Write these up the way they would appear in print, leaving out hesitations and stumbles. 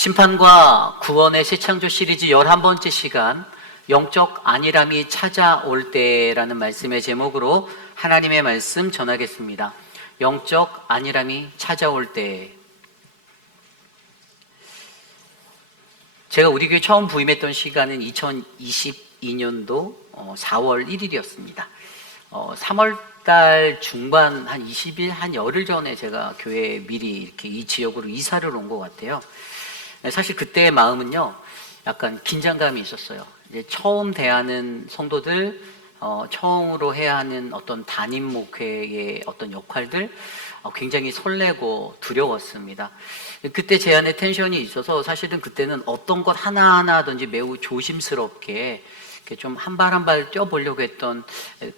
심판과 구원의 새창조 시리즈 11번째 시간, 영적 안일함이 찾아올 때라는 말씀의 제목으로 하나님의 말씀 전하겠습니다. 영적 안일함이 찾아올 때. 제가 우리 교회 처음 부임했던 시간은 2022년도 4월 1일이었습니다. 3월달 중반 한 20일, 한 열흘 전에 제가 교회에 미리 이렇게 이 지역으로 이사를 온 것 같아요. 사실 그때의 마음은요, 약간 긴장감이 있었어요. 이제 처음 대하는 성도들, 처음으로 해야 하는 어떤 담임 목회의 어떤 역할들, 굉장히 설레고 두려웠습니다. 그때 제 안에 텐션이 있어서 사실은 그때는 어떤 것 하나하나든지 매우 조심스럽게 이렇게 좀 한 발 한 발 뛰어보려고 했던,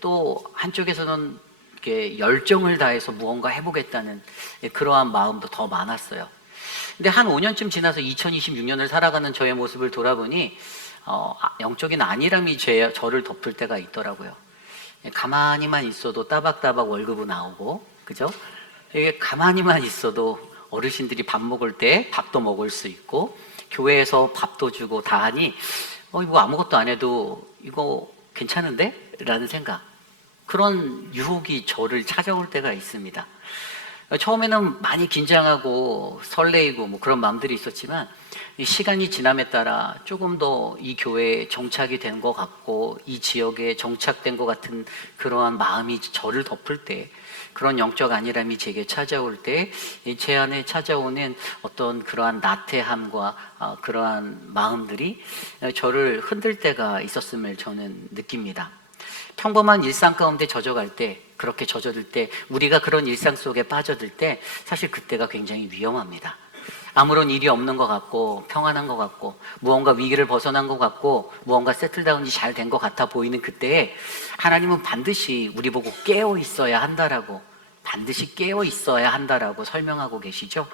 또 한쪽에서는 이렇게 열정을 다해서 무언가 해보겠다는 그러한 마음도 더 많았어요. 근데 한 5년쯤 지나서 2026년을 살아가는 저의 모습을 돌아보니 영적인 안일함이 저를 덮을 때가 있더라고요. 가만히만 있어도 따박따박 월급은 나오고, 그죠? 이게 가만히만 있어도 어르신들이 밥 먹을 때 밥도 먹을 수 있고, 교회에서 밥도 주고 다 하니 이거 아무것도 안 해도 이거 괜찮은데? 라는 생각, 그런 유혹이 저를 찾아올 때가 있습니다. 처음에는 많이 긴장하고 설레이고 뭐 그런 마음들이 있었지만, 이 시간이 지남에 따라 조금 더 이 교회에 정착이 된 것 같고, 이 지역에 정착된 것 같은 그러한 마음이 저를 덮을 때, 그런 영적 안일함이 제게 찾아올 때, 제 안에 찾아오는 어떤 그러한 나태함과 그러한 마음들이 저를 흔들 때가 있었음을 저는 느낍니다. 평범한 일상 가운데 젖어갈 때, 그렇게 젖어들 때, 우리가 그런 일상 속에 빠져들 때, 사실 그때가 굉장히 위험합니다. 아무런 일이 없는 것 같고, 평안한 것 같고, 무언가 위기를 벗어난 것 같고, 무언가 세틀다운이 잘 된 것 같아 보이는 그때에 하나님은 반드시 우리 보고 깨어 있어야 한다라고, 반드시 깨어 있어야 한다라고 설명하고 계시죠.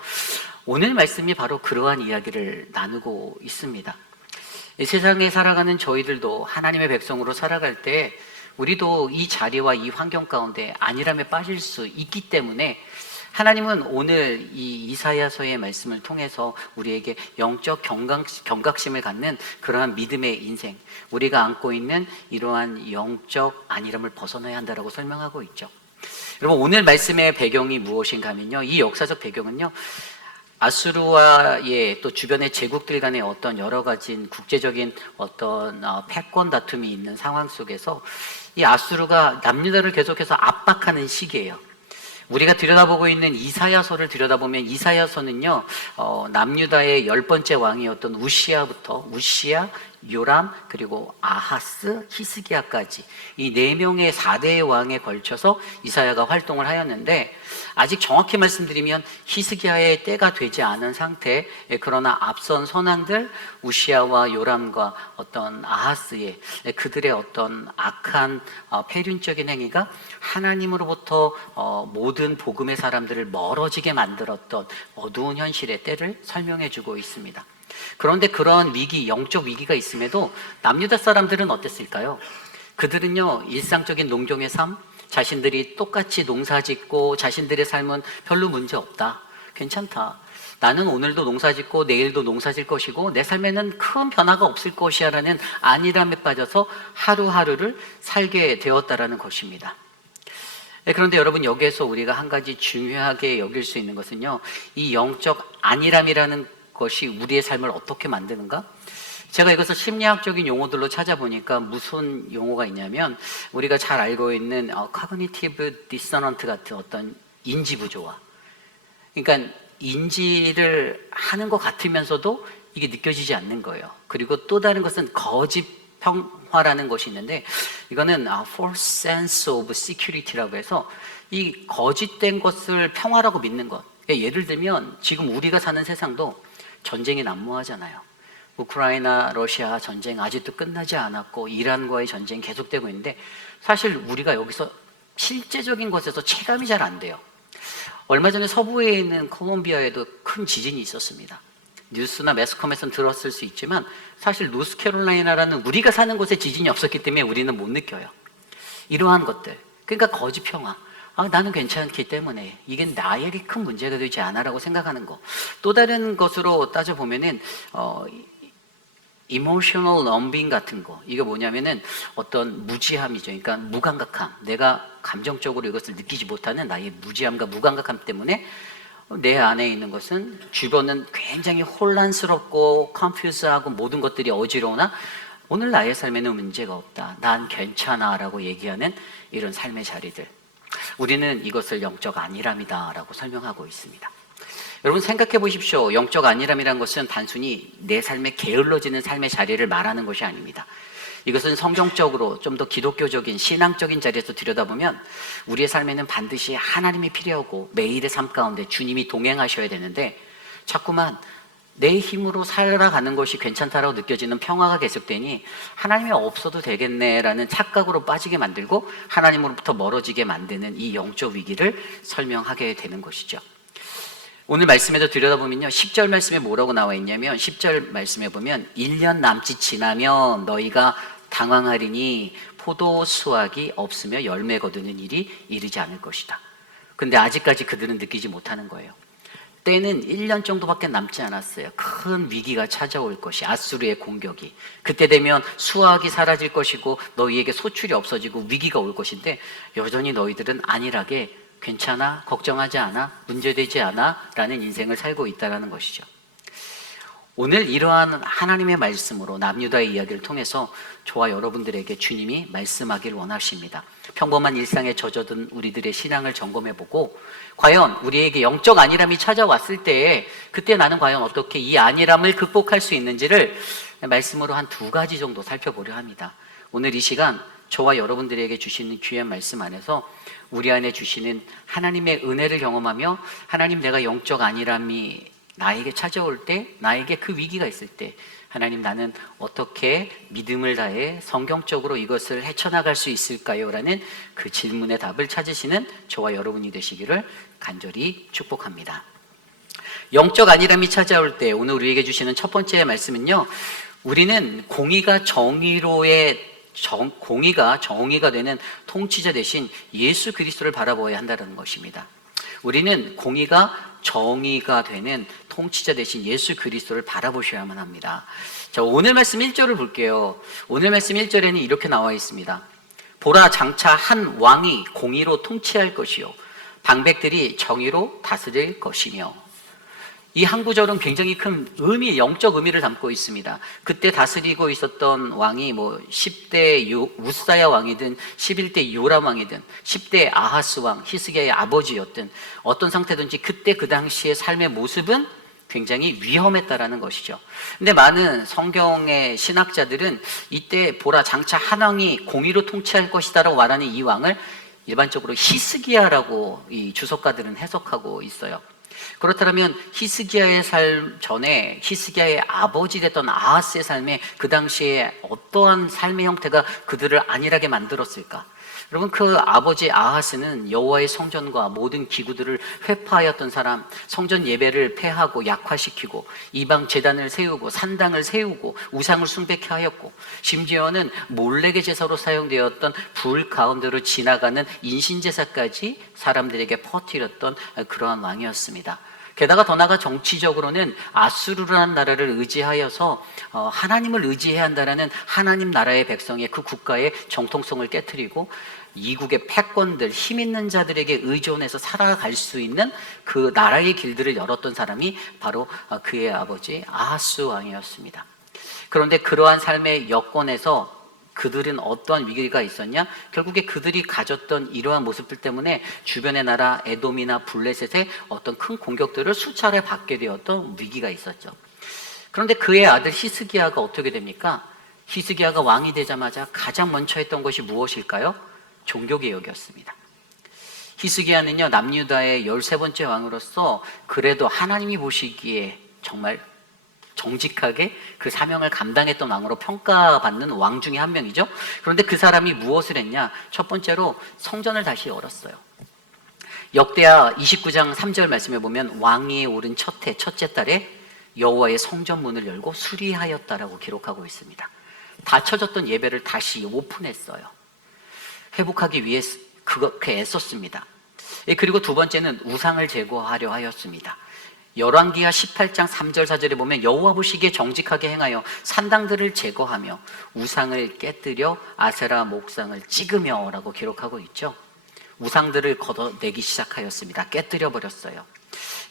오늘 말씀이 바로 그러한 이야기를 나누고 있습니다. 이 세상에 살아가는 저희들도 하나님의 백성으로 살아갈 때, 우리도 이 자리와 이 환경 가운데 안일함에 빠질 수 있기 때문에, 하나님은 오늘 이 이사야서의 말씀을 통해서 우리에게 영적 경각심을 갖는 그러한 믿음의 인생, 우리가 안고 있는 이러한 영적 안일함을 벗어나야 한다라고 설명하고 있죠. 여러분, 오늘 말씀의 배경이 무엇인가 하면요, 이 역사적 배경은요, 아수르와의 또 주변의 제국들 간의 어떤 여러 가지 국제적인 어떤 패권 다툼이 있는 상황 속에서 이 아수르가 남유다를 계속해서 압박하는 시기예요. 우리가 들여다보고 있는 이사야서를 들여다보면, 이사야서는요, 남유다의 10번째 왕이었던 우시야, 요람, 그리고 아하스, 히스기야까지 이 4명의 4대의 왕에 걸쳐서 이사야가 활동을 하였는데, 아직 정확히 말씀드리면 히스기야의 때가 되지 않은 상태, 그러나 앞선 선왕들 우시야와 요람과 어떤 아하스의 그들의 어떤 악한 폐륜적인 행위가 하나님으로부터 모든 복음의 사람들을 멀어지게 만들었던 어두운 현실의 때를 설명해 주고 있습니다. 그런데 그런 위기, 영적 위기가 있음에도 남유다 사람들은 어땠을까요? 그들은요, 일상적인 농경의 삶, 자신들이 똑같이 농사짓고 자신들의 삶은 별로 문제 없다, 괜찮다, 나는 오늘도 농사짓고 내일도 농사질 것이고 내 삶에는 큰 변화가 없을 것이야 라는 안일함에 빠져서 하루하루를 살게 되었다라는 것입니다. 그런데 여러분, 여기에서 우리가 한 가지 중요하게 여길 수 있는 것은요, 이 영적 안일함이라는 것이 우리의 삶을 어떻게 만드는가? 제가 이것을 심리학적인 용어들로 찾아보니까 무슨 용어가 있냐면, 우리가 잘 알고 있는 cognitive dissonance 같은 어떤 인지 부조화, 그러니까 인지를 하는 것 같으면서도 이게 느껴지지 않는 거예요. 그리고 또 다른 것은 거짓 평화라는 것이 있는데, 이거는 false sense of security라고 해서 이 거짓된 것을 평화라고 믿는 것. 예를 들면 지금 우리가 사는 세상도 전쟁이 난무하잖아요. 우크라이나, 러시아 전쟁 아직도 끝나지 않았고, 이란과의 전쟁이 계속되고 있는데, 사실 우리가 여기서 실제적인 것에서 체감이 잘 안 돼요. 얼마 전에 서부에 있는 콜롬비아에도 큰 지진이 있었습니다. 뉴스나 매스컴에서는 들었을 수 있지만, 사실 노스캐롤라이나라는 우리가 사는 곳에 지진이 없었기 때문에 우리는 못 느껴요. 이러한 것들, 그러니까 거짓 평화, 나는 괜찮기 때문에 이게 나에게 큰 문제가 되지 않아라고 생각하는 거. 또 다른 것으로 따져보면은 이모셔널 럼빙 같은 거, 이게 뭐냐면은 어떤 무지함이죠. 그러니까 무감각함, 내가 감정적으로 이것을 느끼지 못하는 나의 무지함과 무감각함 때문에 내 안에 있는 것은 주변은 굉장히 혼란스럽고 컨퓨즈하고 모든 것들이 어지러우나 오늘 나의 삶에는 문제가 없다, 난 괜찮아 라고 얘기하는 이런 삶의 자리들, 우리는 이것을 영적 안일함이다 라고 설명하고 있습니다. 여러분 생각해 보십시오. 영적 안일함이란 것은 단순히 내 삶에 게을러지는 삶의 자리를 말하는 것이 아닙니다. 이것은 성경적으로 좀 더 기독교적인 신앙적인 자리에서 들여다보면 우리의 삶에는 반드시 하나님이 필요하고 매일의 삶 가운데 주님이 동행하셔야 되는데, 자꾸만 내 힘으로 살아가는 것이 괜찮다라고 느껴지는 평화가 계속되니 하나님이 없어도 되겠네라는 착각으로 빠지게 만들고 하나님으로부터 멀어지게 만드는 이 영적 위기를 설명하게 되는 것이죠. 오늘 말씀에도 들여다보면요, 10절 말씀에 뭐라고 나와 있냐면, 10절 말씀에 보면 1년 남짓 지나면 너희가 당황하리니 포도 수확이 없으며 열매 거두는 일이 이르지 않을 것이다. 근데 아직까지 그들은 느끼지 못하는 거예요. 때는 1년 정도밖에 남지 않았어요. 큰 위기가 찾아올 것이, 아수르의 공격이. 그때 되면 수확이 사라질 것이고 너희에게 소출이 없어지고 위기가 올 것인데, 여전히 너희들은 안일하게 괜찮아, 걱정하지 않아, 문제되지 않아 라는 인생을 살고 있다는 것이죠. 오늘 이러한 하나님의 말씀으로 남유다의 이야기를 통해서 저와 여러분들에게 주님이 말씀하길 원하십니다. 평범한 일상에 젖어든 우리들의 신앙을 점검해보고, 과연 우리에게 영적 안일함이 찾아왔을 때에 그때 나는 과연 어떻게 이 안일함을 극복할 수 있는지를 말씀으로 한 2가지 정도 살펴보려 합니다. 오늘 이 시간 저와 여러분들에게 주시는 귀한 말씀 안에서 우리 안에 주시는 하나님의 은혜를 경험하며, 하나님, 내가 영적 안일함이 나에게 찾아올 때, 나에게 그 위기가 있을 때 하나님, 나는 어떻게 믿음을 다해 성경적으로 이것을 헤쳐나갈 수 있을까요? 라는 그 질문의 답을 찾으시는 저와 여러분이 되시기를 간절히 축복합니다. 영적 안일함이 찾아올 때 오늘 우리에게 주시는 첫 번째 말씀은요, 우리는 공의가 정의가 되는 통치자 대신 예수 그리스도를 바라보아야 한다는 것입니다. 우리는 공의가 정의가 되는 통치자 대신 예수 그리스도를 바라보셔야만 합니다. 자, 오늘 말씀 1절을 볼게요. 오늘 말씀 1절에는 이렇게 나와 있습니다. 보라, 장차 한 왕이 공의로 통치할 것이요 방백들이 정의로 다스릴 것이며. 이 한 구절은 굉장히 큰 영적 의미를 담고 있습니다. 그때 다스리고 있었던 왕이 10대 우사야 왕이든 11대 요람 왕이든 10대 아하스 왕, 히스기야의 아버지였든 어떤 상태든지 그때 그 당시의 삶의 모습은 굉장히 위험했다라는 것이죠. 근데 많은 성경의 신학자들은 이때 보라, 장차 한 왕이 공의로 통치할 것이다라고 말하는 이 왕을 일반적으로 히스기야라고 이 주석가들은 해석하고 있어요. 그렇다면 히스기야의 삶 전에 히스기야의 아버지 됐던 아하스의 삶에 그 당시에 어떠한 삶의 형태가 그들을 안일하게 만들었을까? 여러분, 그 아버지 아하스는 여호와의 성전과 모든 기구들을 회파하였던 사람, 성전 예배를 폐하고 약화시키고 이방 제단을 세우고 산당을 세우고 우상을 숭배케 하였고, 심지어는 몰렉의 제사로 사용되었던 불 가운데로 지나가는 인신제사까지 사람들에게 퍼뜨렸던 그러한 왕이었습니다. 게다가 더 나아가 정치적으로는 아수르라는 나라를 의지하여서 하나님을 의지해야 한다는 하나님 나라의 백성의 그 국가의 정통성을 깨트리고 이국의 패권들, 힘 있는 자들에게 의존해서 살아갈 수 있는 그 나라의 길들을 열었던 사람이 바로 그의 아버지 아하스 왕이었습니다. 그런데 그러한 삶의 여건에서 그들은 어떠한 위기가 있었냐? 결국에 그들이 가졌던 이러한 모습들 때문에 주변의 나라 에돔이나 블레셋의 어떤 큰 공격들을 수차례 받게 되었던 위기가 있었죠. 그런데 그의 아들 히스기야가 어떻게 됩니까? 히스기야가 왕이 되자마자 가장 먼저 했던 것이 무엇일까요? 종교개혁이었습니다. 히스기야는요, 남유다의 13번째 왕으로서 그래도 하나님이 보시기에 정말 정직하게 그 사명을 감당했던 왕으로 평가받는 왕 중에 한 명이죠. 그런데 그 사람이 무엇을 했냐? 첫 번째로 성전을 다시 열었어요. 역대하 29장 3절 말씀에 보면 왕위에 오른 첫째 달에 여호와의 성전 문을 열고 수리하였다라고 기록하고 있습니다. 닫혀졌던 예배를 다시 오픈했어요. 회복하기 위해 그렇게 애썼습니다. 그리고 두 번째는 우상을 제거하려 하였습니다. 열왕기하 18장 3절 4절에 보면 여호와 보시기에 정직하게 행하여 산당들을 제거하며 우상을 깨뜨려 아세라 목상을 찍으며 라고 기록하고 있죠. 우상들을 걷어내기 시작하였습니다. 깨뜨려 버렸어요.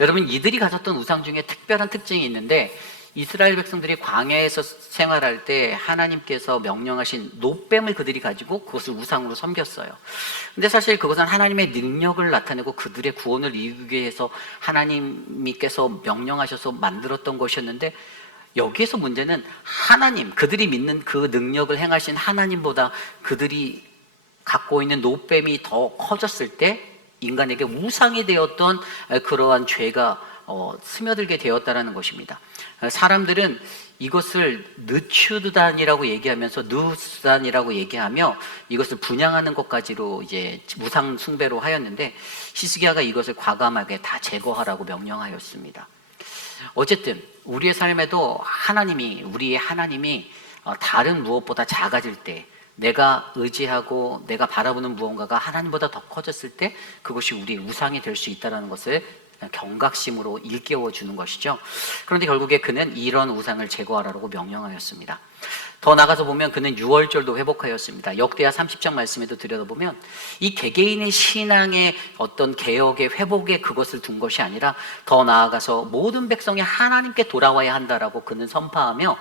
여러분, 이들이 가졌던 우상 중에 특별한 특징이 있는데, 이스라엘 백성들이 광야에서 생활할 때 하나님께서 명령하신 놋뱀을 그들이 가지고 그것을 우상으로 섬겼어요. 근데 사실 그것은 하나님의 능력을 나타내고 그들의 구원을 이루기 위해서 하나님께서 명령하셔서 만들었던 것이었는데, 여기에서 문제는 하나님, 그들이 믿는 그 능력을 행하신 하나님보다 그들이 갖고 있는 놋뱀이 더 커졌을 때 인간에게 우상이 되었던 그러한 죄가 스며들게 되었다라는 것입니다. 사람들은 이것을 느추단이라고 얘기하면서 느수단이라고 얘기하며 이것을 분양하는 것까지로 이제 우상 숭배로 하였는데, 히스기야가 이것을 과감하게 다 제거하라고 명령하였습니다. 어쨌든 우리의 삶에도 우리의 하나님이 다른 무엇보다 작아질 때, 내가 의지하고 내가 바라보는 무언가가 하나님보다 더 커졌을 때 그것이 우리의 우상이 될 수 있다는 것을 경각심으로 일깨워 주는 것이죠. 그런데 결국에 그는 이런 우상을 제거하라고 명령하였습니다. 더 나가서 보면 그는 유월절도 회복하였습니다. 역대하 30장 말씀에도 들여다보면 이 개개인의 신앙의 어떤 개혁의 회복에 그것을 둔 것이 아니라 더 나아가서 모든 백성이 하나님께 돌아와야 한다라고 그는 선포하며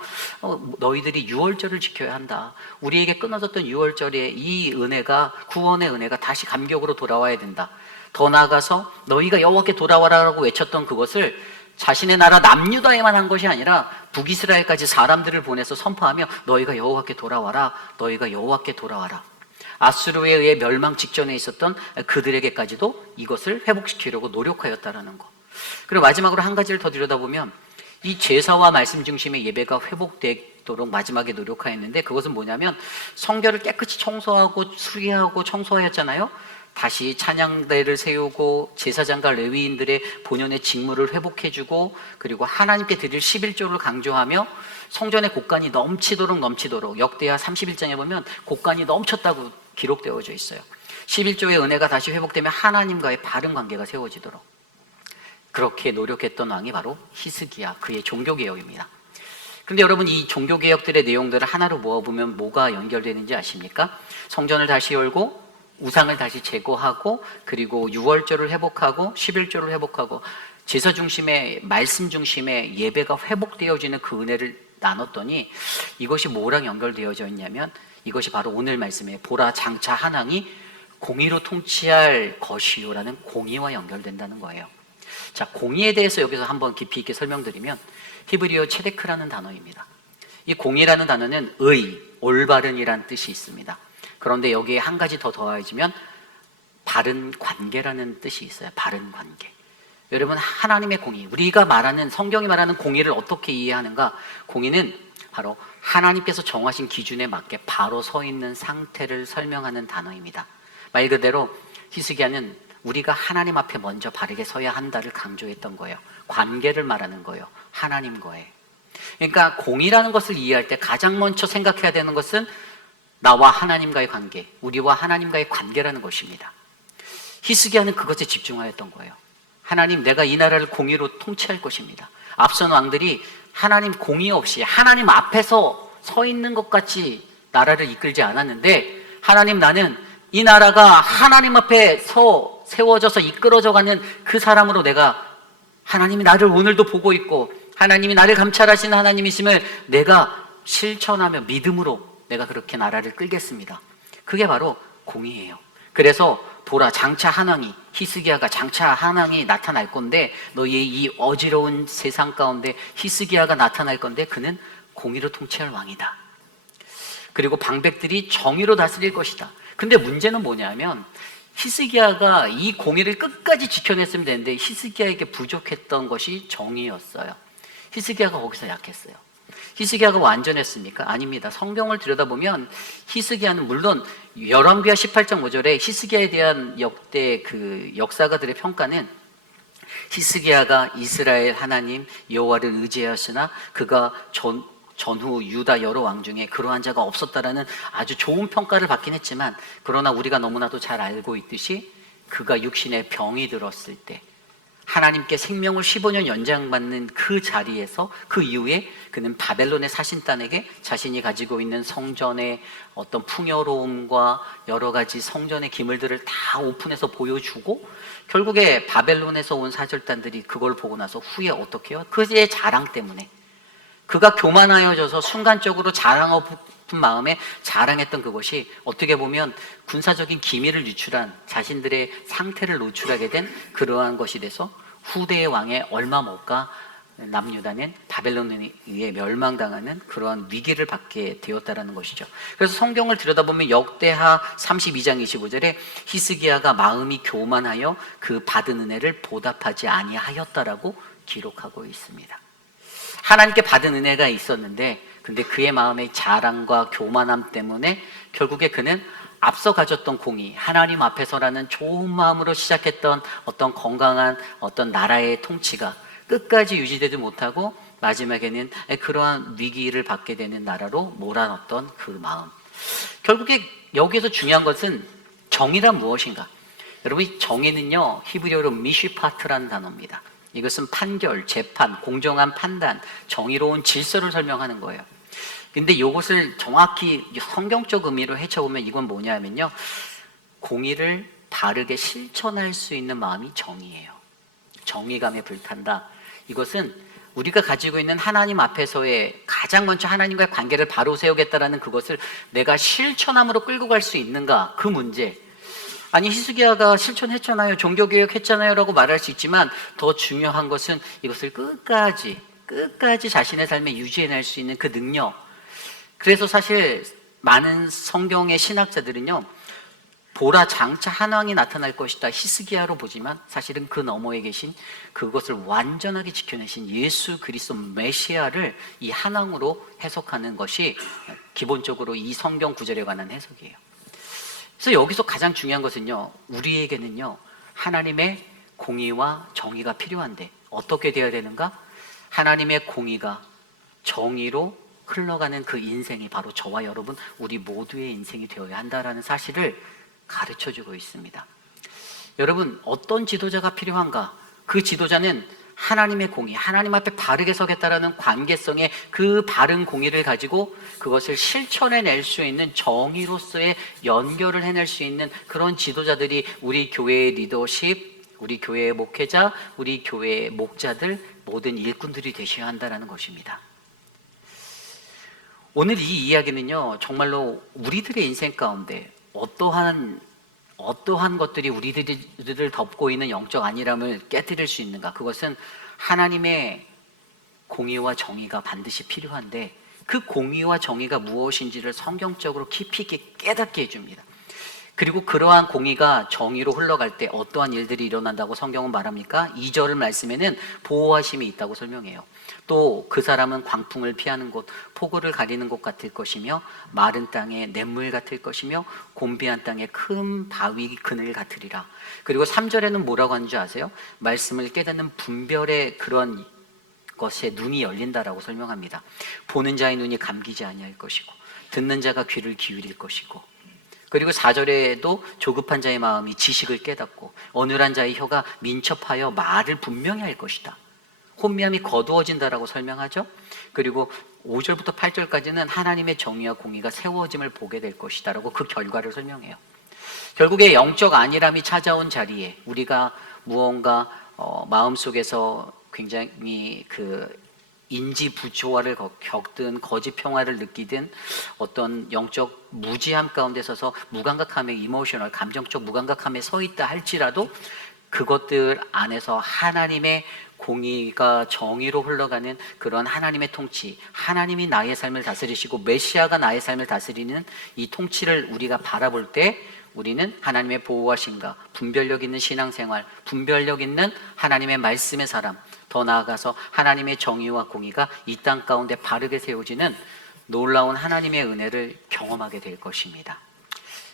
너희들이 유월절을 지켜야 한다. 우리에게 끊어졌던 유월절의 이 은혜가, 구원의 은혜가 다시 감격으로 돌아와야 된다. 더 나아가서 너희가 여호와께 돌아와라라고 외쳤던 그것을 자신의 나라 남유다에만 한 것이 아니라 북이스라엘까지 사람들을 보내서 선포하며 너희가 여호와께 돌아와라, 너희가 여호와께 돌아와라. 아수르에 의해 멸망 직전에 있었던 그들에게까지도 이것을 회복시키려고 노력하였다라는 것. 그리고 마지막으로 한 가지를 더 들여다보면 이 제사와 말씀 중심의 예배가 회복되도록 마지막에 노력하였는데, 그것은 뭐냐면 성결을 깨끗이 청소하고 수리하고 청소하였잖아요. 다시 찬양대를 세우고 제사장과 레위인들의 본연의 직무를 회복해주고, 그리고 하나님께 드릴 11조를 강조하며 성전의 곳간이 넘치도록 역대하 31장에 보면 곳간이 넘쳤다고 기록되어져 있어요. 11조의 은혜가 다시 회복되면 하나님과의 바른 관계가 세워지도록 그렇게 노력했던 왕이 바로 히스기야, 그의 종교개혁입니다. 그런데 여러분, 이 종교개혁들의 내용들을 하나로 모아보면 뭐가 연결되는지 아십니까? 성전을 다시 열고 우상을 다시 제거하고, 그리고 유월절을 회복하고 11조를 회복하고 제사 중심의, 말씀 중심의 예배가 회복되어지는 그 은혜를 나눴더니 이것이 뭐랑 연결되어져 있냐면 이것이 바로 오늘 말씀에 보라 장차 한왕이 공의로 통치할 것이요라는 공의와 연결된다는 거예요. 자, 공의에 대해서 여기서 한번 깊이 있게 설명드리면 히브리어 체데크라는 단어입니다. 이 공의라는 단어는 의, 올바른이란 뜻이 있습니다. 그런데 여기에 한 가지 더 더해지면 바른 관계라는 뜻이 있어요. 바른 관계. 여러분, 하나님의 공의, 우리가 말하는, 성경이 말하는 공의를 어떻게 이해하는가? 공의는 바로 하나님께서 정하신 기준에 맞게 바로 서 있는 상태를 설명하는 단어입니다. 말 그대로 히스기야는 우리가 하나님 앞에 먼저 바르게 서야 한다를 강조했던 거예요. 관계를 말하는 거예요. 하나님과의. 그러니까 공의라는 것을 이해할 때 가장 먼저 생각해야 되는 것은 나와 하나님과의 관계, 우리와 하나님과의 관계라는 것입니다. 히스기야는 그것에 집중하였던 거예요. 하나님, 내가 이 나라를 공의로 통치할 것입니다. 앞선 왕들이 하나님 공의 없이 하나님 앞에서 서 있는 것 같이 나라를 이끌지 않았는데, 하나님, 나는 이 나라가 하나님 앞에 세워져서 이끌어져가는 그 사람으로 하나님이 나를 오늘도 보고 있고 하나님이 나를 감찰하시는 하나님이심을 내가 실천하며 믿음으로 내가 그렇게 나라를 끌겠습니다. 그게 바로 공의예요. 그래서 보라, 장차 한왕이, 히스기야가 장차 한왕이 나타날 건데, 너희의 이 어지러운 세상 가운데 히스기야가 나타날 건데 그는 공의로 통치할 왕이다. 그리고 방백들이 정의로 다스릴 것이다. 근데 문제는 뭐냐면 히스기야가 이 공의를 끝까지 지켜냈으면 되는데 히스기야에게 부족했던 것이 정의였어요. 히스기야가 거기서 약했어요. 히스기야가 완전했습니까? 아닙니다. 성경을 들여다보면 히스기야는 물론 열왕기하 18장 5절에 히스기야에 대한 역대 그 역사가들의 평가는 히스기야가 이스라엘 하나님 여호와를 의지하였으나 그가 전후 유다 여러 왕 중에 그러한 자가 없었다라는 아주 좋은 평가를 받긴 했지만, 그러나 우리가 너무나도 잘 알고 있듯이 그가 육신에 병이 들었을 때 하나님께 생명을 15년 연장받는 그 자리에서 그 이후에 그는 바벨론의 사신단에게 자신이 가지고 있는 성전의 어떤 풍요로움과 여러 가지 성전의 기물들을 다 오픈해서 보여주고 결국에 바벨론에서 온 사절단들이 그걸 보고 나서 후에 어떻게 해요? 그의 자랑 때문에 그가 교만하여져서 순간적으로 자랑하고 싶은 마음에 자랑했던 그것이 어떻게 보면 군사적인 기밀을 유출한 자신들의 상태를 노출하게 된 그러한 것이 돼서 후대의 왕에 얼마 못 가 남유다는 바벨론에 의해 멸망당하는 그러한 위기를 받게 되었다는 것이죠. 그래서 성경을 들여다보면 역대하 32장 25절에 히스기야가 마음이 교만하여 그 받은 은혜를 보답하지 아니하였다라고 기록하고 있습니다. 하나님께 받은 은혜가 있었는데 근데 그의 마음의 자랑과 교만함 때문에 결국에 그는 앞서 가졌던 공의, 하나님 앞에서라는 좋은 마음으로 시작했던 어떤 건강한 어떤 나라의 통치가 끝까지 유지되지 못하고 마지막에는 그러한 위기를 받게 되는 나라로 몰아넣었던 그 마음. 결국에 여기서 중요한 것은 정의란 무엇인가? 여러분, 정의는요 히브리어로 미시파트라는 단어입니다. 이것은 판결, 재판, 공정한 판단, 정의로운 질서를 설명하는 거예요. 근데 이것을 정확히 성경적 의미로 헤쳐보면 이건 뭐냐면요, 공의를 바르게 실천할 수 있는 마음이 정의예요. 정의감에 불탄다. 이것은 우리가 가지고 있는 하나님 앞에서의 가장 먼저 하나님과의 관계를 바로 세우겠다라는 그것을 내가 실천함으로 끌고 갈 수 있는가, 그 문제. 아니 히스기야가 실천했잖아요, 종교개혁했잖아요 라고 말할 수 있지만 더 중요한 것은 이것을 끝까지 자신의 삶에 유지해낼 수 있는 그 능력. 그래서 사실 많은 성경의 신학자들은요, 보라 장차 한 왕이 나타날 것이다 히스기야로 보지만 사실은 그 너머에 계신 그것을 완전하게 지켜내신 예수 그리스도 메시아를 이 한 왕으로 해석하는 것이 기본적으로 이 성경 구절에 관한 해석이에요. 그래서 여기서 가장 중요한 것은요, 우리에게는요 하나님의 공의와 정의가 필요한데 어떻게 되어야 되는가? 하나님의 공의가 정의로 흘러가는 그 인생이 바로 저와 여러분 우리 모두의 인생이 되어야 한다라는 사실을 가르쳐주고 있습니다. 여러분, 어떤 지도자가 필요한가? 그 지도자는 하나님의 공의, 하나님 앞에 바르게 서겠다라는 관계성의 그 바른 공의를 가지고 그것을 실천해낼 수 있는 정의로서의 연결을 해낼 수 있는 그런 지도자들이 우리 교회의 리더십, 우리 교회의 목회자, 우리 교회의 목자들, 모든 일꾼들이 되셔야 한다는 것입니다. 오늘 이 이야기는요, 정말로 우리들의 인생 가운데 어떠한 것들이 우리들을 덮고 있는 영적 안일함을 깨뜨릴 수 있는가? 그것은 하나님의 공의와 정의가 반드시 필요한데 그 공의와 정의가 무엇인지를 성경적으로 깊이 있게 깨닫게 해줍니다. 그리고 그러한 공의가 정의로 흘러갈 때 어떠한 일들이 일어난다고 성경은 말합니까? 2절 말씀에는 보호하심이 있다고 설명해요. 또 그 사람은 광풍을 피하는 곳, 폭우를 가리는 곳 같을 것이며 마른 땅에 냇물 같을 것이며 곤비한 땅에 큰 바위 그늘 같으리라. 그리고 3절에는 뭐라고 하는 줄 아세요? 말씀을 깨닫는 분별의 그런 것에 눈이 열린다라고 설명합니다. 보는 자의 눈이 감기지 아니할 것이고 듣는 자가 귀를 기울일 것이고, 그리고 4절에도 조급한 자의 마음이 지식을 깨닫고 어눌한 자의 혀가 민첩하여 말을 분명히 할 것이다. 혼미함이 거두어진다라고 설명하죠. 그리고 5절부터 8절까지는 하나님의 정의와 공의가 세워짐을 보게 될 것이다 라고 그 결과를 설명해요. 결국에 영적 안일함이 찾아온 자리에 우리가 무언가 마음속에서 굉장히 그 인지 부조화를 겪든 거짓 평화를 느끼든 어떤 영적 무지함 가운데 서서 무감각함에, 이모셔널 감정적 무감각함에 서 있다 할지라도 그것들 안에서 하나님의 공의가 정의로 흘러가는 그런 하나님의 통치, 하나님이 나의 삶을 다스리시고 메시아가 나의 삶을 다스리는 이 통치를 우리가 바라볼 때 우리는 하나님의 보호하심과 분별력 있는 신앙생활, 분별력 있는 하나님의 말씀의 사람, 더 나아가서 하나님의 정의와 공의가 이 땅 가운데 바르게 세워지는 놀라운 하나님의 은혜를 경험하게 될 것입니다.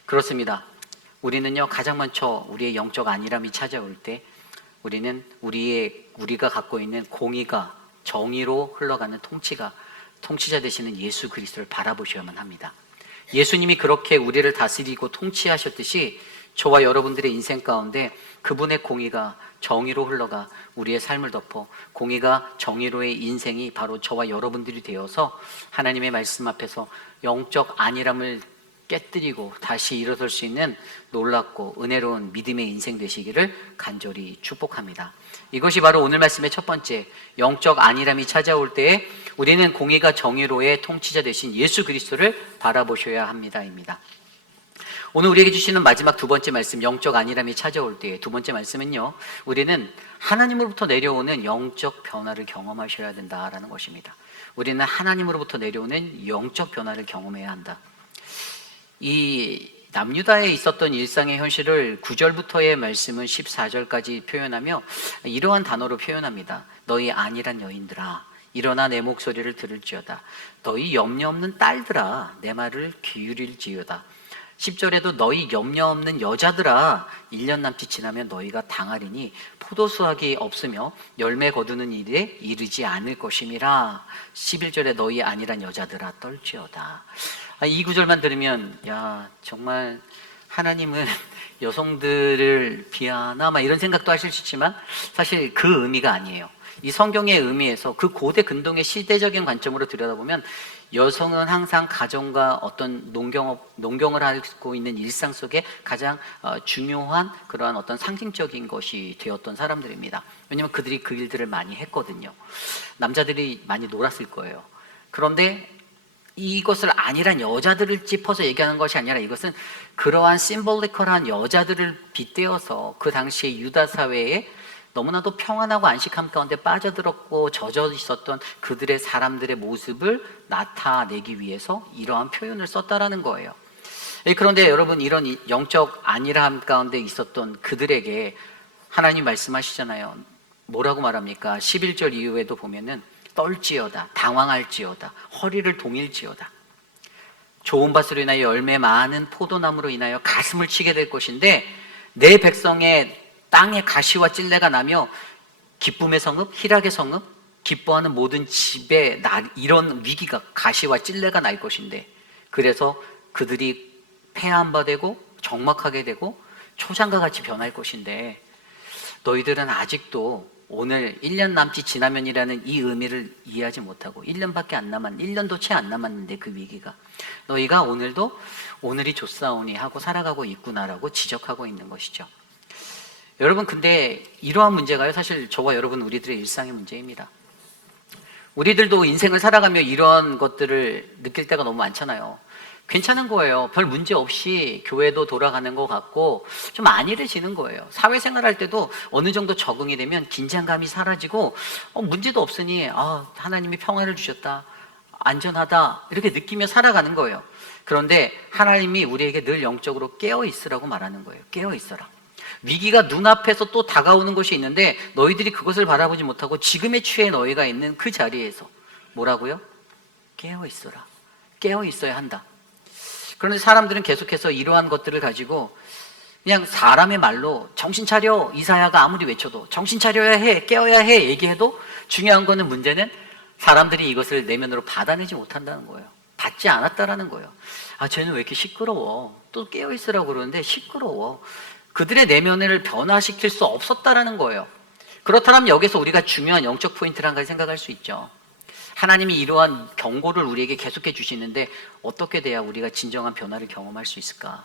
그렇습니다. 우리는요, 가장 먼저 우리의 영적 안일함이 찾아올 때 우리는 우리가 갖고 있는 공의가 정의로 흘러가는 통치자 되시는 예수 그리스도를 바라보셔야만 합니다. 예수님이 그렇게 우리를 다스리고 통치하셨듯이 저와 여러분들의 인생 가운데 그분의 공의가 정의로 흘러가 우리의 삶을 덮어 공의가 정의로의 인생이 바로 저와 여러분들이 되어서 하나님의 말씀 앞에서 영적 안일함을 깨뜨리고 다시 일어설 수 있는 놀랍고 은혜로운 믿음의 인생 되시기를 간절히 축복합니다. 이것이 바로 오늘 말씀의 첫 번째, 영적 안일함이 찾아올 때에 우리는 공의가 정의로의 통치자 되신 예수 그리스도를 바라보셔야 합니다입니다. 오늘 우리에게 주시는 마지막 두 번째 말씀, 영적 안일함이 찾아올 때의 두 번째 말씀은요, 우리는 하나님으로부터 내려오는 영적 변화를 경험하셔야 된다라는 것입니다. 우리는 하나님으로부터 내려오는 영적 변화를 경험해야 한다. 이 남유다에 있었던 일상의 현실을 9절부터의 말씀은 14절까지 표현하며 이러한 단어로 표현합니다. 너희 안일한 여인들아, 일어나 내 목소리를 들을지어다. 너희 염려 없는 딸들아, 내 말을 기울일지어다. 10절에도 너희 염려 없는 여자들아, 1년 남짓 지나면 너희가 당하리니 포도수확이 없으며 열매 거두는 일에 이르지 않을 것임이라. 11절에 너희 안일한 여자들아 떨지어다. 이 구절만 들으면 야, 정말 하나님은 여성들을 비하나 막 이런 생각도 하실 수 있지만 사실 그 의미가 아니에요. 이 성경의 의미에서 그 고대 근동의 시대적인 관점으로 들여다보면 여성은 항상 가정과 어떤 농경을 하고 있는 일상 속에 가장 중요한 그러한 어떤 상징적인 것이 되었던 사람들입니다. 왜냐하면 그들이 그 일들을 많이 했거든요. 남자들이 많이 놀았을 거예요. 그런데 이것을 안일한 여자들을 짚어서 얘기하는 것이 아니라 이것은 그러한 심볼리컬한 여자들을 빗대어서 그 당시의 유다 사회에 너무나도 평안하고 안식함 가운데 빠져들었고 젖어 있었던 그들의 사람들의 모습을 나타내기 위해서 이러한 표현을 썼다라는 거예요. 그런데 여러분, 이런 영적 안일함 가운데 있었던 그들에게 하나님 말씀하시잖아요. 뭐라고 말합니까? 11절 이후에도 보면은 떨지어다, 당황할지어다, 허리를 동일지어다. 좋은 밭으로 인하여 열매 많은 포도나무로 인하여 가슴을 치게 될 것인데 내 백성의 땅에 가시와 찔레가 나며 기쁨의 성읍, 희락의 성읍, 기뻐하는 모든 집에 이런 위기가, 가시와 찔레가 날 것인데 그래서 그들이 패한 바 되고 적막하게 되고 초장과 같이 변할 것인데 너희들은 아직도 오늘 1년 남짓 지나면이라는 이 의미를 이해하지 못하고 1년밖에 안 남았, 1년도 채 안 남았는데 그 위기가 너희가 오늘도 오늘이 좋사오니 하고 살아가고 있구나라고 지적하고 있는 것이죠. 여러분, 근데 이러한 문제가요, 사실 저와 여러분 우리들의 일상의 문제입니다. 우리들도 인생을 살아가며 이런 것들을 느낄 때가 너무 많잖아요. 괜찮은 거예요. 별 문제 없이 교회도 돌아가는 것 같고 좀 안일해지는 거예요. 사회생활 할 때도 어느 정도 적응이 되면 긴장감이 사라지고 문제도 없으니 하나님이 평화를 주셨다, 안전하다 이렇게 느끼며 살아가는 거예요. 그런데 하나님이 우리에게 늘 영적으로 깨어있으라고 말하는 거예요. 깨어있어라. 위기가 눈앞에서 또 다가오는 것이 있는데 너희들이 그것을 바라보지 못하고 지금의 취해 너희가 있는 그 자리에서 뭐라고요? 깨어있어라. 깨어있어야 한다. 그런데 사람들은 계속해서 이러한 것들을 가지고 그냥 사람의 말로 정신 차려, 이사야가 아무리 외쳐도 정신 차려야 해, 깨어야 해 얘기해도 중요한 거는, 문제는 사람들이 이것을 내면으로 받아내지 못한다는 거예요. 받지 않았다라는 거예요. 쟤는 왜 이렇게 시끄러워? 또 깨어있으라고 그러는데 시끄러워. 그들의 내면을 변화시킬 수 없었다라는 거예요. 그렇다면 여기서 우리가 중요한 영적 포인트를 한 가지 생각할 수 있죠. 하나님이 이러한 경고를 우리에게 계속해 주시는데 어떻게 돼야 우리가 진정한 변화를 경험할 수 있을까?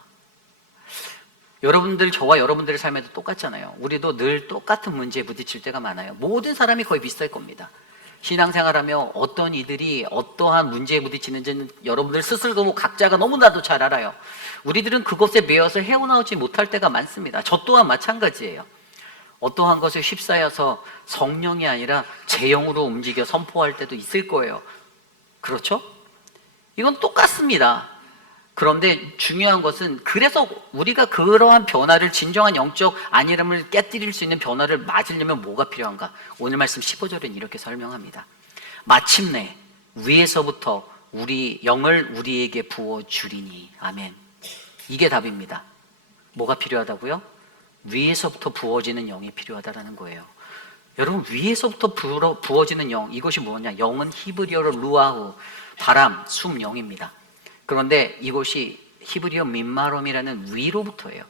여러분들, 저와 여러분들의 삶에도 똑같잖아요. 우리도 늘 똑같은 문제에 부딪힐 때가 많아요. 모든 사람이 거의 비슷할 겁니다. 신앙생활하며 어떤 이들이 어떠한 문제에 부딪히는지는 여러분들 스스로도 각자가 너무나도 잘 알아요. 우리들은 그것에 매여서 헤어나오지 못할 때가 많습니다. 저 또한 마찬가지예요. 어떠한 것에 휩싸여서 성령이 아니라 제 영으로 움직여 선포할 때도 있을 거예요. 그렇죠? 이건 똑같습니다. 그런데 중요한 것은, 그래서 우리가 그러한 변화를, 진정한 영적 안일함을 깨뜨릴 수 있는 변화를 맞으려면 뭐가 필요한가? 오늘 말씀 15절은 이렇게 설명합니다. 마침내 위에서부터 우리 영을 우리에게 부어주리니. 아멘. 이게 답입니다. 뭐가 필요하다고요? 위에서부터 부어지는 영이 필요하다라는 거예요. 여러분, 위에서부터 부어지는 영, 이것이 뭐냐? 영은 히브리어로 루아후, 바람, 숨, 영입니다. 그런데 이것이 히브리어 민마롬이라는 위로부터예요.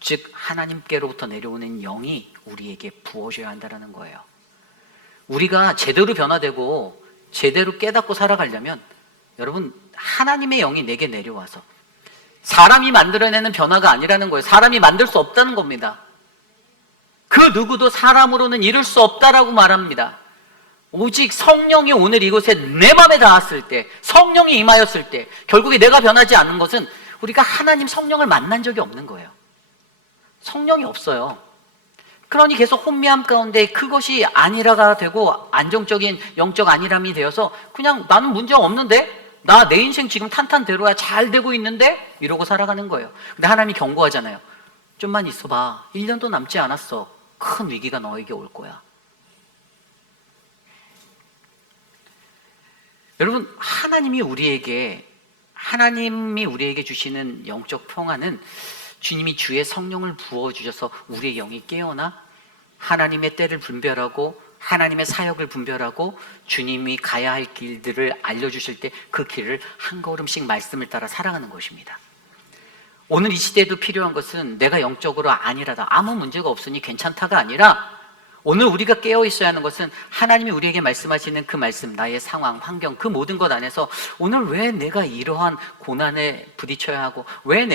즉 하나님께로부터 내려오는 영이 우리에게 부어져야 한다는 거예요. 우리가 제대로 변화되고 제대로 깨닫고 살아가려면 여러분 하나님의 영이 내게 내려와서, 사람이 만들어내는 변화가 아니라는 거예요. 사람이 만들 수 없다는 겁니다. 그 누구도 사람으로는 이룰 수 없다라고 말합니다. 오직 성령이 오늘 이곳에 내 마음에 닿았을 때, 성령이 임하였을 때, 결국에 내가 변하지 않는 것은 우리가 하나님 성령을 만난 적이 없는 거예요. 성령이 없어요. 그러니 계속 혼미함 가운데 그것이 안일화가 되고 안정적인 영적 안일함이 되어서 그냥 나는 문제가 없는데, 나 내 인생 지금 탄탄대로야 잘 되고 있는데 이러고 살아가는 거예요. 근데 하나님이 경고하잖아요. 좀만 있어봐. 1년도 남지 않았어. 큰 위기가 너에게 올 거야. 여러분, 하나님이 우리에게 주시는 영적 평안은 주님이 주의 성령을 부어주셔서 우리의 영이 깨어나 하나님의 때를 분별하고 하나님의 사역을 분별하고 주님이 가야 할 길들을 알려주실 때 그 길을 한 걸음씩 말씀을 따라 살아가는 것입니다. 오늘 이 시대에도 필요한 것은 내가 영적으로 안일하다, 아무 문제가 없으니 괜찮다가 아니라, 오늘 우리가 깨어 있어야 하는 것은 하나님이 우리에게 말씀하시는 그 말씀, 나의 상황, 환경, 그 모든 것 안에서 오늘 왜 내가 이러한 고난에 부딪혀야 하고 왜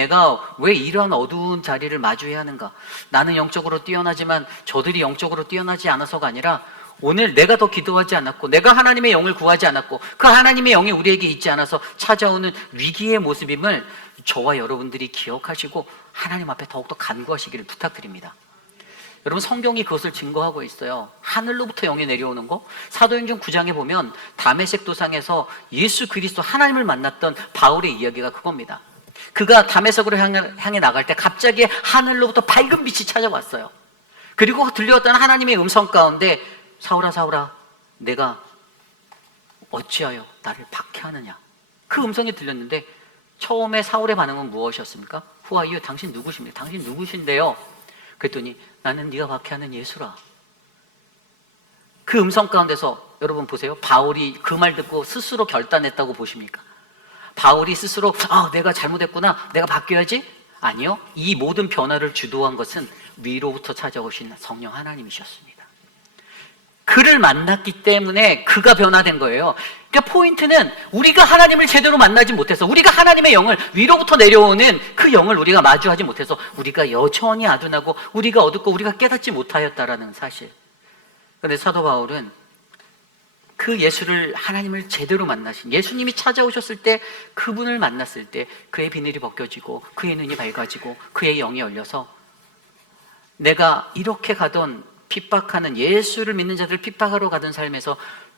이러한 어두운 자리를 마주해야 하는가. 나는 영적으로 뛰어나지만 저들이 영적으로 뛰어나지 않아서가 아니라, 오늘 내가 더 기도하지 않았고 내가 하나님의 영을 구하지 않았고 그 하나님의 영이 우리에게 있지 않아서 찾아오는 위기의 모습임을 저와 여러분들이 기억하시고 하나님 앞에 더욱더 간구하시기를 부탁드립니다. 여러분, 성경이 그것을 증거하고 있어요. 하늘로부터 영이 내려오는 거. 사도행전 9장에 보면 다메섹 도상에서 예수 그리스도 하나님을 만났던 바울의 이야기가 그겁니다. 그가 다메섹으로 향해 나갈 때 갑자기 하늘로부터 밝은 빛이 찾아왔어요. 그리고 들려왔던 하나님의 음성 가운데, 사울아 사울아 내가 어찌하여 나를 박해하느냐. 그 음성이 들렸는데 처음에 사울의 반응은 무엇이었습니까? Who are you? 당신 누구십니까? 당신 누구신데요? 그랬더니 나는 네가 박해하는 예수라. 그 음성 가운데서 여러분 보세요. 바울이 그 말 듣고 스스로 결단했다고 보십니까? 바울이 스스로 내가 잘못했구나, 내가 바뀌어야지? 아니요. 이 모든 변화를 주도한 것은 위로부터 찾아오신 성령 하나님이셨습니다. 그를 만났기 때문에 그가 변화된 거예요. 그러니까 포인트는 우리가 하나님을 제대로 만나지 못해서, 우리가 하나님의 영을, 위로부터 내려오는 그 영을 우리가 마주하지 못해서 우리가 여전히 아둔하고 우리가 어둡고 우리가 깨닫지 못하였다라는 사실. 그런데 사도 바울은 그 예수를, 하나님을 제대로 만나신 예수님이 찾아오셨을 때, 그분을 만났을 때 그의 비늘이 벗겨지고 그의 눈이 밝아지고 그의 영이 열려서 내가 이렇게 가던 핍박하는, 예수를 믿는 자들을 핍박하러 가던 삶에서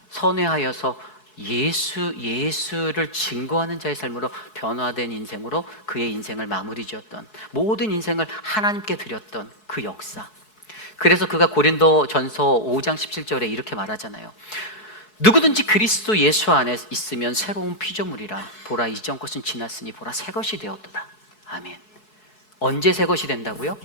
선회하여서 예수를 증거하는 자의 삶으로 변화된 인생으로 그의 인생을 마무리 지었던, 모든 인생을 하나님께 드렸던 그 역사. 그래서 그가 고린도전서 5장 17절에 이렇게 말하잖아요. 누구든지 그리스도 예수 안에 있으면 새로운 피조물이라. 보라, 이전 것은 지났으니 보라, 새 것이 되었도다. 아멘. 언제 새 것이 된다고요?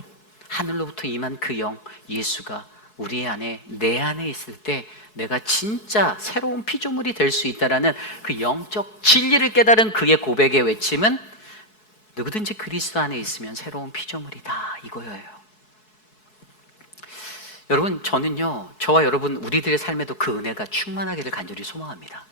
하늘로부터 임한 그 영, 예수가 우리 안에, 내 안에 있을 때 내가 진짜 새로운 피조물이 될 수 있다라는 그 영적 진리를 깨달은 그의 고백의 외침은 누구든지 그리스도 안에 있으면 새로운 피조물이다, 이거예요. 여러분, 저는요, 저와 여러분 우리들의 삶에도 그 은혜가 충만하기를 간절히 소망합니다.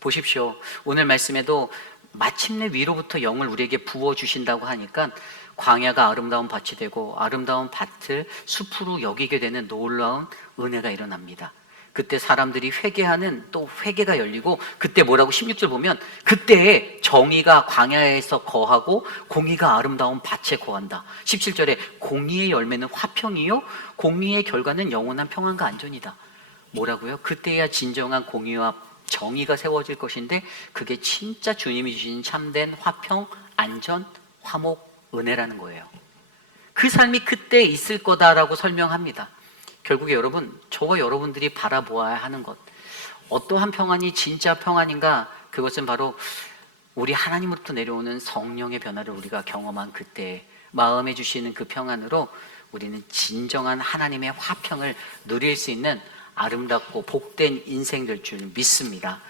보십시오. 오늘 말씀에도 마침내 위로부터 영을 우리에게 부어주신다고 하니까 광야가 아름다운 밭이 되고 아름다운 밭을 숲으로 여기게 되는 놀라운 은혜가 일어납니다. 그때 사람들이 회개하는 또 회개가 열리고, 그때 뭐라고 16절 보면, 그때 정의가 광야에서 거하고 공의가 아름다운 밭에 거한다. 17절에 공의의 열매는 화평이요 공의의 결과는 영원한 평안과 안전이다. 뭐라고요? 그때야 진정한 공의와 정의가 세워질 것인데, 그게 진짜 주님이 주신 참된 화평, 안전, 화목, 은혜라는 거예요. 그 삶이 그때 있을 거다라고 설명합니다. 결국에 여러분, 저와 여러분들이 바라보아야 하는 것, 어떠한 평안이 진짜 평안인가? 그것은 바로 우리 하나님으로부터 내려오는 성령의 변화를 우리가 경험한 그때 마음에 주시는 그 평안으로 우리는 진정한 하나님의 화평을 누릴 수 있는 아름답고 복된 인생 될 줄 믿습니다.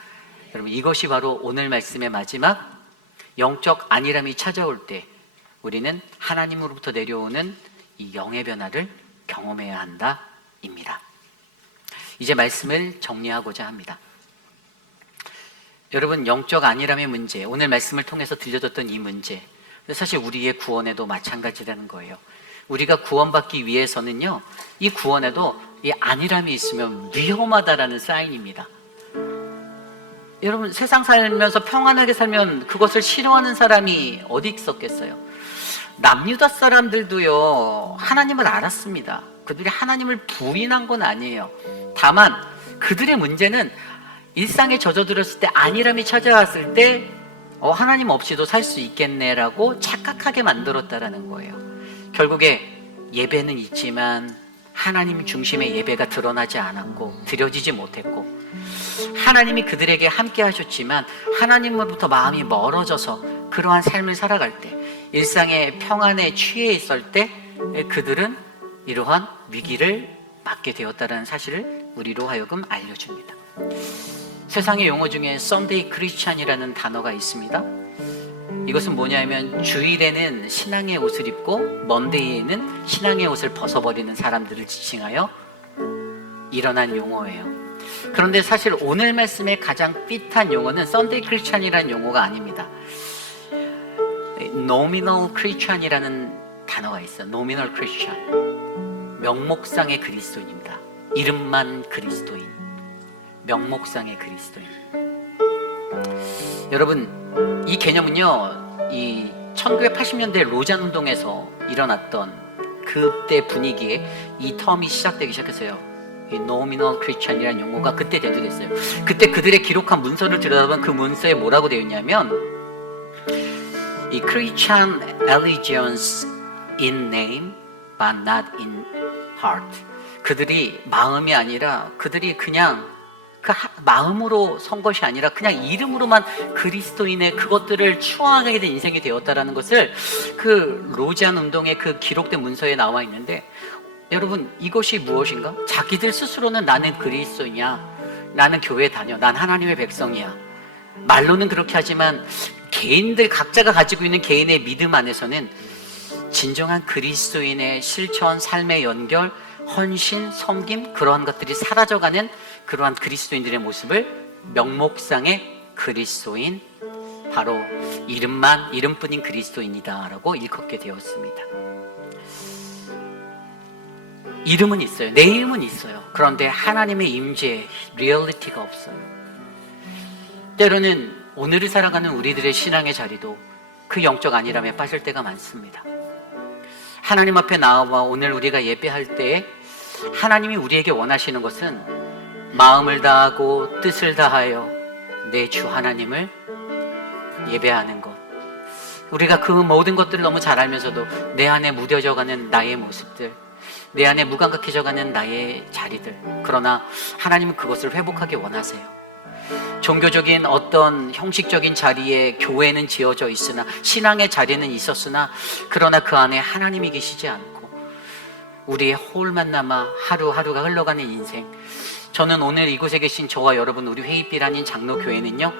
여러분, 이것이 바로 오늘 말씀의 마지막, 영적 안일함이 찾아올 때 우리는 하나님으로부터 내려오는 이 영의 변화를 경험해야 한다입니다. 이제 말씀을 정리하고자 합니다. 여러분, 영적 안일함의 문제, 오늘 말씀을 통해서 들려줬던 이 문제, 사실 우리의 구원에도 마찬가지라는 거예요. 우리가 구원받기 위해서는요, 이 구원에도 이 안일함이 있으면 위험하다라는 사인입니다. 여러분, 세상 살면서 평안하게 살면 그것을 싫어하는 사람이 어디 있었겠어요? 남유다 사람들도요, 하나님을 알았습니다. 그들이 하나님을 부인한 건 아니에요. 다만 그들의 문제는 일상에 젖어들었을 때, 안일함이 찾아왔을 때 하나님 없이도 살 수 있겠네라고 착각하게 만들었다라는 거예요. 결국에 예배는 있지만 하나님 중심의 예배가 드러나지 않았고 드려지지 못했고, 하나님이 그들에게 함께 하셨지만 하나님으로부터 마음이 멀어져서 그러한 삶을 살아갈 때, 일상의 평안에 취해 있을 때 그들은 이러한 위기를 맞게 되었다는 사실을 우리로 하여금 알려줍니다. 세상의 용어 중에 썬데이 크리스찬이라는 단어가 있습니다. 이것은 뭐냐면 주일에는 신앙의 옷을 입고 먼데이에는 신앙의 옷을 벗어버리는 사람들을 지칭하여 일어난 용어예요. 그런데 사실 오늘 말씀의 가장 핏한 용어는 썬데이 크리스찬이라는 용어가 아닙니다. 노미널 크리스찬이라는 단어가 있어요. 노미널 크리스찬, 명목상의 그리스도인입니다. 이름만 그리스도인, 명목상의 그리스도인. 여러분, 이 개념은요, 이 1980년대 로잔 운동에서 일어났던 그때 분위기에 이 텀이 시작되기 시작했어요. 이 노미널 크리스찬이라는 용어가 그때 대두됐어요. 그때 그들의 기록한 문서를 들여다보면 그 문서에 뭐라고 되어 있냐면, 이 Christian allegiance in name but not in heart. 그들이 마음이 아니라, 그들이 그냥 그 마음으로 선 것이 아니라 그냥 이름으로만 그리스도인의 그것들을 추앙하게 된 인생이 되었다라는 것을 그 로잔 운동의 그 기록된 문서에 나와 있는데, 여러분, 이것이 무엇인가? 자기들 스스로는 나는 그리스도이냐, 나는 교회 다녀, 난 하나님의 백성이야, 말로는 그렇게 하지만 개인들 각자가 가지고 있는 개인의 믿음 안에서는 진정한 그리스도인의 실천, 삶의 연결, 헌신, 섬김, 그러한 것들이 사라져가는 그러한 그리스도인들의 모습을 명목상의 그리스도인, 바로 이름뿐인 그리스도인이다 라고 일컫게 되었습니다. 이름은 있어요. 내 이름은 있어요. 그런데 하나님의 임재, 리얼리티가 없어요. 때로는 오늘을 살아가는 우리들의 신앙의 자리도 그 영적 안일함에 빠질 때가 많습니다. 하나님 앞에 나와 오늘 우리가 예배할 때에 하나님이 우리에게 원하시는 것은 마음을 다하고 뜻을 다하여 내 주 하나님을 예배하는 것. 우리가 그 모든 것들을 너무 잘 알면서도 내 안에 무뎌져가는 나의 모습들, 내 안에 무감각해져가는 나의 자리들, 그러나 하나님은 그것을 회복하기 원하세요. 종교적인 어떤 형식적인 자리에 교회는 지어져 있으나, 신앙의 자리는 있었으나, 그러나 그 안에 하나님이 계시지 않고 우리의 홀만 남아 하루하루가 흘러가는 인생. 저는 오늘 이곳에 계신 저와 여러분, 우리 회의빛 아닌 장로교회는요,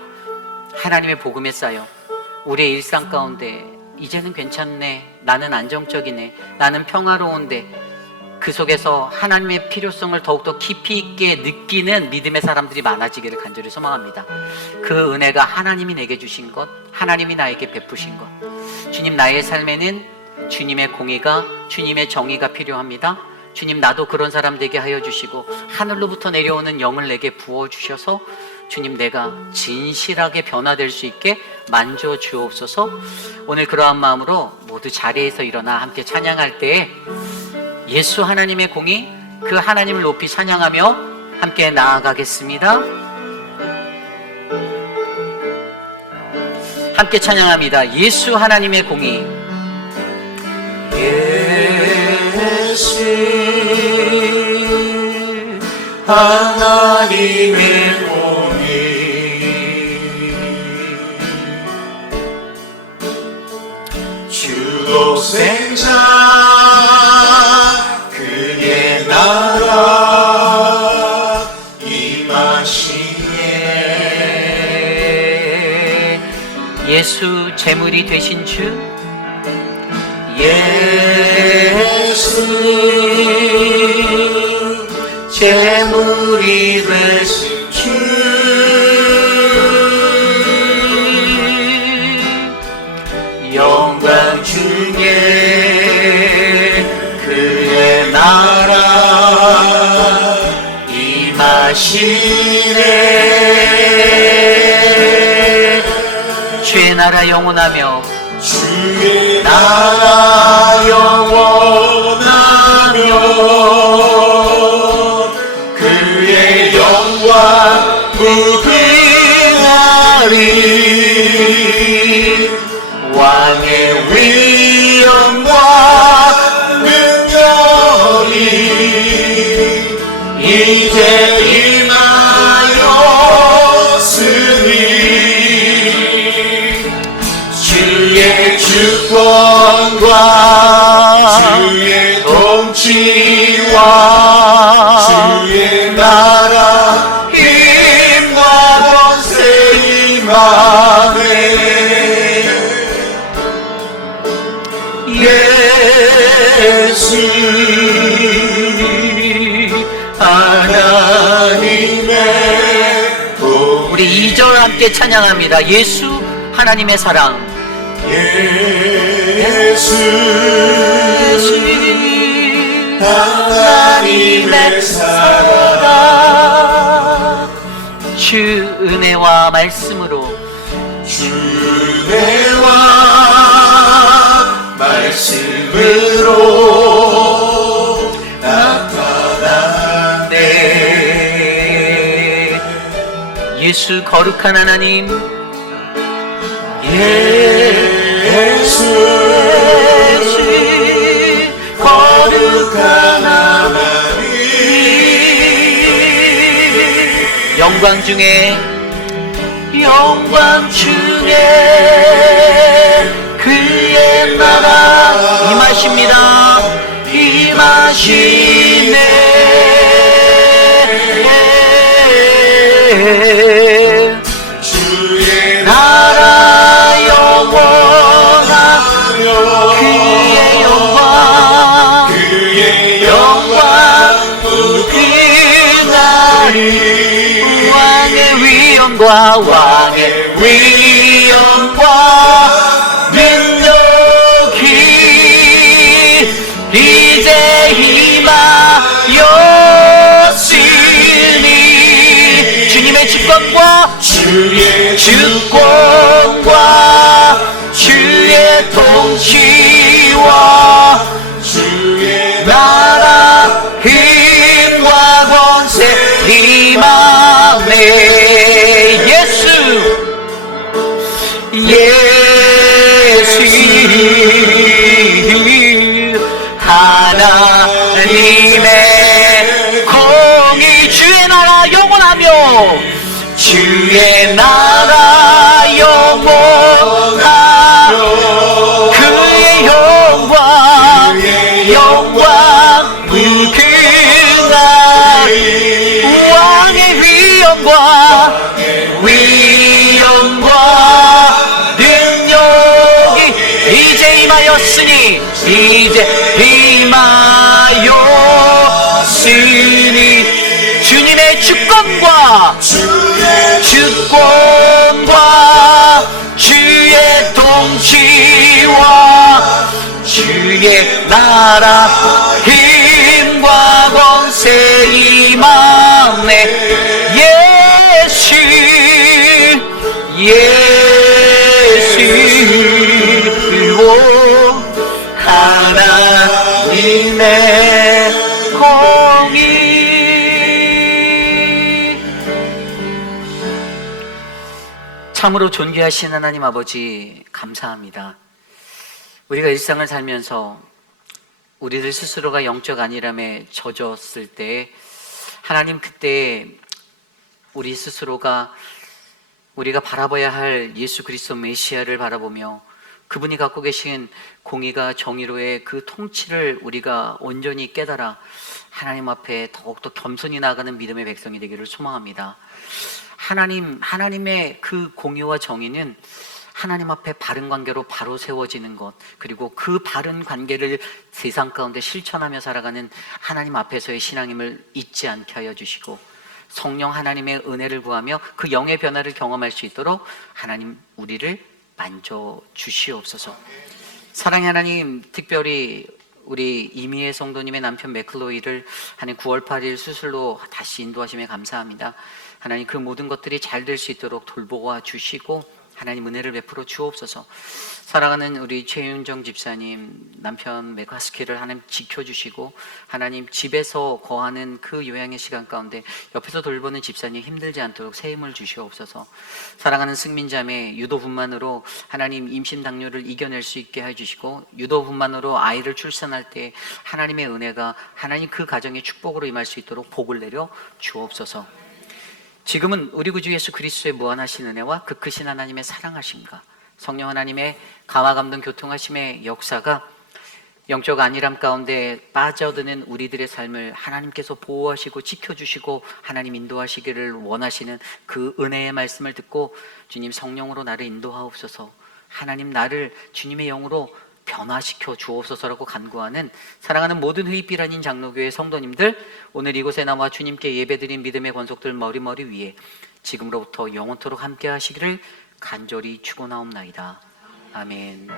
하나님의 복음에 쌓여 우리의 일상 가운데 이제는 괜찮네, 나는 안정적이네, 나는 평화로운데, 그 속에서 하나님의 필요성을 더욱더 깊이 있게 느끼는 믿음의 사람들이 많아지기를 간절히 소망합니다. 그 은혜가 하나님이 내게 주신 것, 하나님이 나에게 베푸신 것. 주님, 나의 삶에는 주님의 공의가, 주님의 정의가 필요합니다. 주님, 나도 그런 사람 되게 하여 주시고 하늘로부터 내려오는 영을 내게 부어주셔서 주님, 내가 진실하게 변화될 수 있게 만져 주옵소서. 오늘 그러한 마음으로 모두 자리에서 일어나 함께 찬양할 때에 예수 하나님의 공의, 그 하나님을 높이 찬양하며 함께 나아가겠습니다. 함께 찬양합니다. 예수 하나님의 공의. 예수 하나님의 공의, 주 독생자 그의 나라 임하시네. 예수 제물이 되신 주, 예수 제물이 되신 주 영광 중에 그의 나라 임하시네. 주의 나라 영원하며 주의 나라 영원하며 그의 영광 무궁하리. 왕의 위엄과 능력이 이제 임하였으니 주의 주권과 주의 통치와 주의 나라 힘과 권세 임하네. 예수 하나님의 우리 2절 함께 찬양합니다. 예수 하나님의 사랑. 예수 하나님의 사랑 주 은혜와 말씀으로 주 은혜와 말씀으로 나타나네. 예수 거룩한 하나님 예수 거룩한 하나님 영광 중에 그의 나라 임하십니다. 임하시네. 주의 나라 영원하며 그의 영광 무궁하리. 왕의 위엄과 능력이 이제 임하였으니 주님의 주권과 주의 통치와 주의 나라 힘과 권세 임하네. 예수 하나님의 공의 주의 나라 영원하며 주의 나라 영원하며 그의 영광 무궁하리. 왕의 위엄과 능력이 이제 임하였으니 주님의 주권과 주의 통치와 주의 나라 힘과 권세 임하네. 예수 하나님의 공의. 참으로 존귀하신 하나님 아버지 감사합니다. 우리가 일상을 살면서 우리들 스스로가 영적 안일함에 젖었을 때 하나님 그때 우리 스스로가 우리가 바라봐야 할 예수 그리스도 메시아를 바라보며 그분이 갖고 계신 공의가 정의로의 그 통치를 우리가 온전히 깨달아 하나님 앞에 더욱더 겸손히 나아가는 믿음의 백성이 되기를 소망합니다. 하나님의 그 공의와 정의는 하나님 앞에 바른 관계로 바로 세워지는 것, 그리고 그 바른 관계를 세상 가운데 실천하며 살아가는 하나님 앞에서의 신앙임을 잊지 않게 하여 주시고, 성령 하나님의 은혜를 구하며 그 영의 변화를 경험할 수 있도록 하나님 우리를 만져 주시옵소서. 사랑의 하나님, 특별히 우리 이미혜 성도님의 남편 맥클로이를 하나님 9월 8일 수술로 다시 인도하심에 감사합니다. 하나님 그 모든 것들이 잘 될 수 있도록 돌보아 주시고 하나님 은혜를 베풀어 주옵소서. 사랑하는 우리 최윤정 집사님 남편 메가스키를 하나님 지켜주시고, 하나님 집에서 거하는 그 요양의 시간 가운데 옆에서 돌보는 집사님 힘들지 않도록 새 힘을 주시옵소서. 사랑하는 승민자매 유도분만으로 하나님 임신 당뇨를 이겨낼 수 있게 해주시고, 유도분만으로 아이를 출산할 때 하나님의 은혜가 하나님 그 가정의 축복으로 임할 수 있도록 복을 내려 주옵소서. 지금은 우리 구주 예수 그리스도의 무한하신 은혜와 그 크신 하나님의 사랑하심과 성령 하나님의 감화 감동 교통하심의 역사가 영적 안일함 가운데 빠져드는 우리들의 삶을 하나님께서 보호하시고 지켜주시고 하나님 인도하시기를 원하시는 그 은혜의 말씀을 듣고, 주님 성령으로 나를 인도하옵소서, 하나님 나를 주님의 영으로 변화시켜 주옵소서라고 간구하는 사랑하는 모든 휘빛비란인 장로교회 성도님들, 오늘 이곳에 나와 주님께 예배드린 믿음의 권속들 머리머리 위에 지금으로부터 영원토록 함께 하시기를 간절히 축원하옵나이다. 아멘.